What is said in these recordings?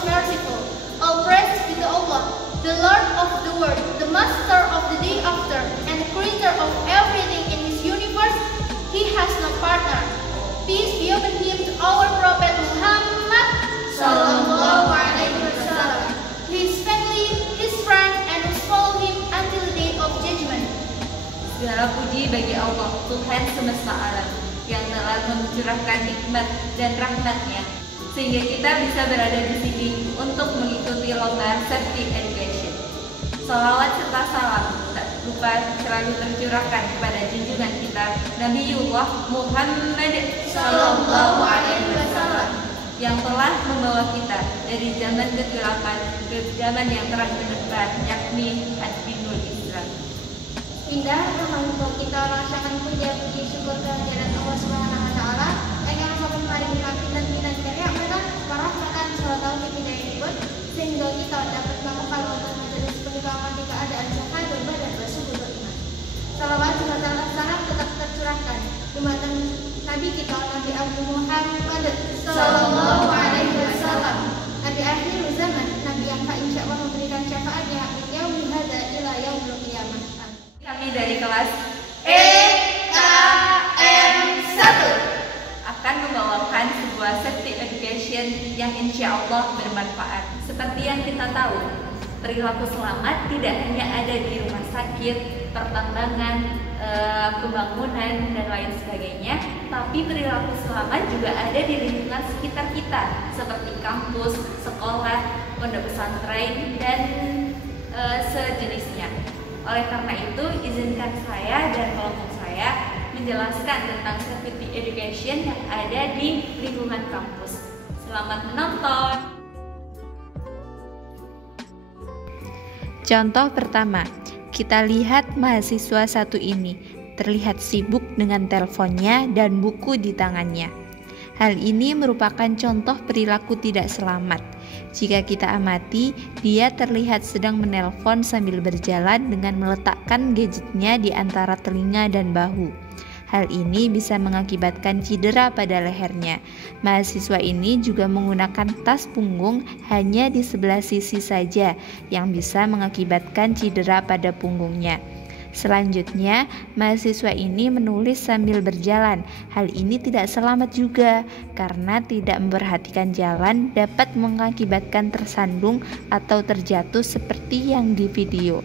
most merciful. All praise be to Allah, the Lord of the world, the Master of the day after, and the Creator of everything in His universe. He has no partner. Peace be upon him, to our Prophet Muhammad Sallallahu Alaihi Wasallam, his family, his friends, and who follow him until the day of judgment. Segala puji bagi Allah, Tuhan semesta alam, yang telah mencurahkan nikmat dan rahmat-Nya, sehingga kita bisa berada di sini untuk mengikuti lomba safety education. Salawat serta salam tak lupa selalu tercurahkan kepada junjungan kita Nabiullah Muhammad Sallallahu Alaihi Wasallam, yang telah membawa kita dari zaman kegelapan ke zaman yang terang benderang, yakni ad-dinul Islam. Bismillahirrahmanirrahim. Kita rasakan puji syukur kehadiran Allah Subhanahu wa taala yang sampai hari ini dan kita karya mereka warahmatan sallallahu hidayahipun, sehingga kita dapat melakukan wajib majelis perjuangan di keadaan sehat, berubah dan bersungguh beriman. Salawat serta salam tetap tercurahkan jumatan Nabi kita Nabi Abu Muhammad Sallallahu Alaihi Wasallam, Nabi akhir zaman, Nabi yang insya Allah memberikan syafaatnya yaumil hada ila yaumil qiyamah. Kami dari kelas EKM 1 akan membawakan sebuah safety education yang insya Allah bermanfaat. Seperti yang kita tahu, perilaku selamat tidak hanya ada di rumah sakit, pertambangan, pembangunan, dan lain sebagainya, tapi perilaku selamat juga ada di lingkungan sekitar kita, seperti kampus, sekolah, pondok pesantren, dan sejenisnya. Oleh karena itu, izinkan saya dan kelompok saya menjelaskan tentang safety education yang ada di lingkungan kampus. Selamat menonton! Contoh pertama, kita lihat mahasiswa satu ini terlihat sibuk dengan teleponnya dan buku di tangannya. Hal ini merupakan contoh perilaku tidak selamat. Jika kita amati, dia terlihat sedang menelpon sambil berjalan dengan meletakkan gadgetnya di antara telinga dan bahu. Hal ini bisa mengakibatkan cedera pada lehernya. Mahasiswa ini juga menggunakan tas punggung hanya di sebelah sisi saja, yang bisa mengakibatkan cedera pada punggungnya. Selanjutnya, mahasiswa ini menulis sambil berjalan. Hal ini tidak selamat juga, karena tidak memperhatikan jalan dapat mengakibatkan tersandung atau terjatuh seperti yang di video.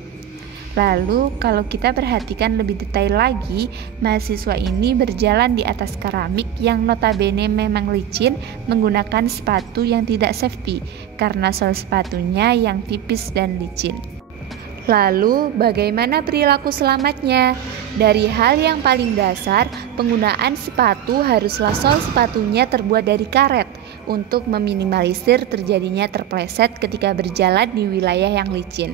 Lalu, kalau kita perhatikan lebih detail lagi, mahasiswa ini berjalan di atas keramik yang notabene memang licin menggunakan sepatu yang tidak safety, karena sol sepatunya yang tipis dan licin. Lalu, bagaimana perilaku selamatnya? Dari hal yang paling dasar, penggunaan sepatu haruslah sol sepatunya terbuat dari karet untuk meminimalisir terjadinya terpleset ketika berjalan di wilayah yang licin.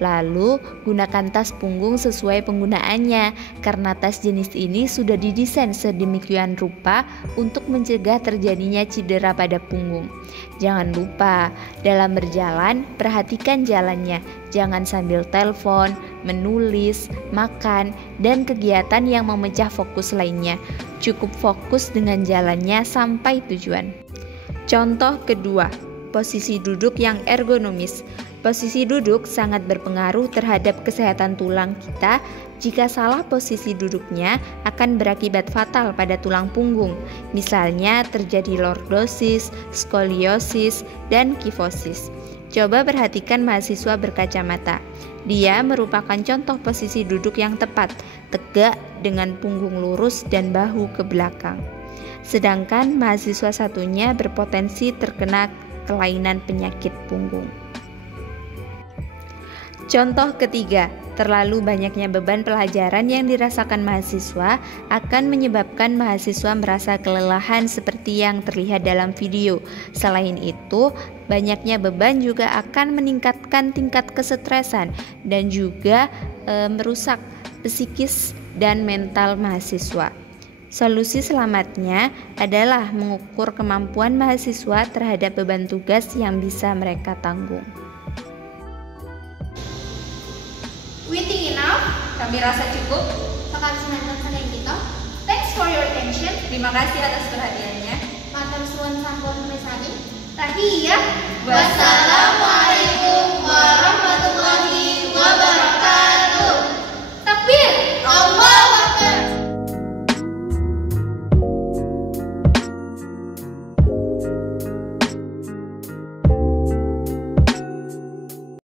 Lalu, gunakan tas punggung sesuai penggunaannya, karena tas jenis ini sudah didesain sedemikian rupa untuk mencegah terjadinya cedera pada punggung. Jangan lupa, dalam berjalan, perhatikan jalannya. Jangan sambil telepon, menulis, makan, dan kegiatan yang memecah fokus lainnya. Cukup fokus dengan jalannya sampai tujuan. Contoh kedua, posisi duduk yang ergonomis. Posisi duduk sangat berpengaruh terhadap kesehatan tulang kita. Jika salah posisi duduknya akan berakibat fatal pada tulang punggung. Misalnya terjadi lordosis, skoliosis, dan kifosis. Coba perhatikan mahasiswa berkacamata. Dia merupakan contoh posisi duduk yang tepat, tegak dengan punggung lurus dan bahu ke belakang. Sedangkan mahasiswa satunya berpotensi terkena kelainan penyakit punggung. Contoh ketiga, terlalu banyaknya beban pelajaran yang dirasakan mahasiswa akan menyebabkan mahasiswa merasa kelelahan seperti yang terlihat dalam video. Selain itu, banyaknya beban juga akan meningkatkan tingkat kesetresan dan juga merusak psikis dan mental mahasiswa. Solusi selamatnya adalah mengukur kemampuan mahasiswa terhadap beban tugas yang bisa mereka tanggung. We think enough. Kami rasa cukup. Sekarang senang kita. Thanks for your attention. Terima kasih atas perhatiannya. Matur suwun sampun mirsani. Tahiyah. Wassalamualaikum.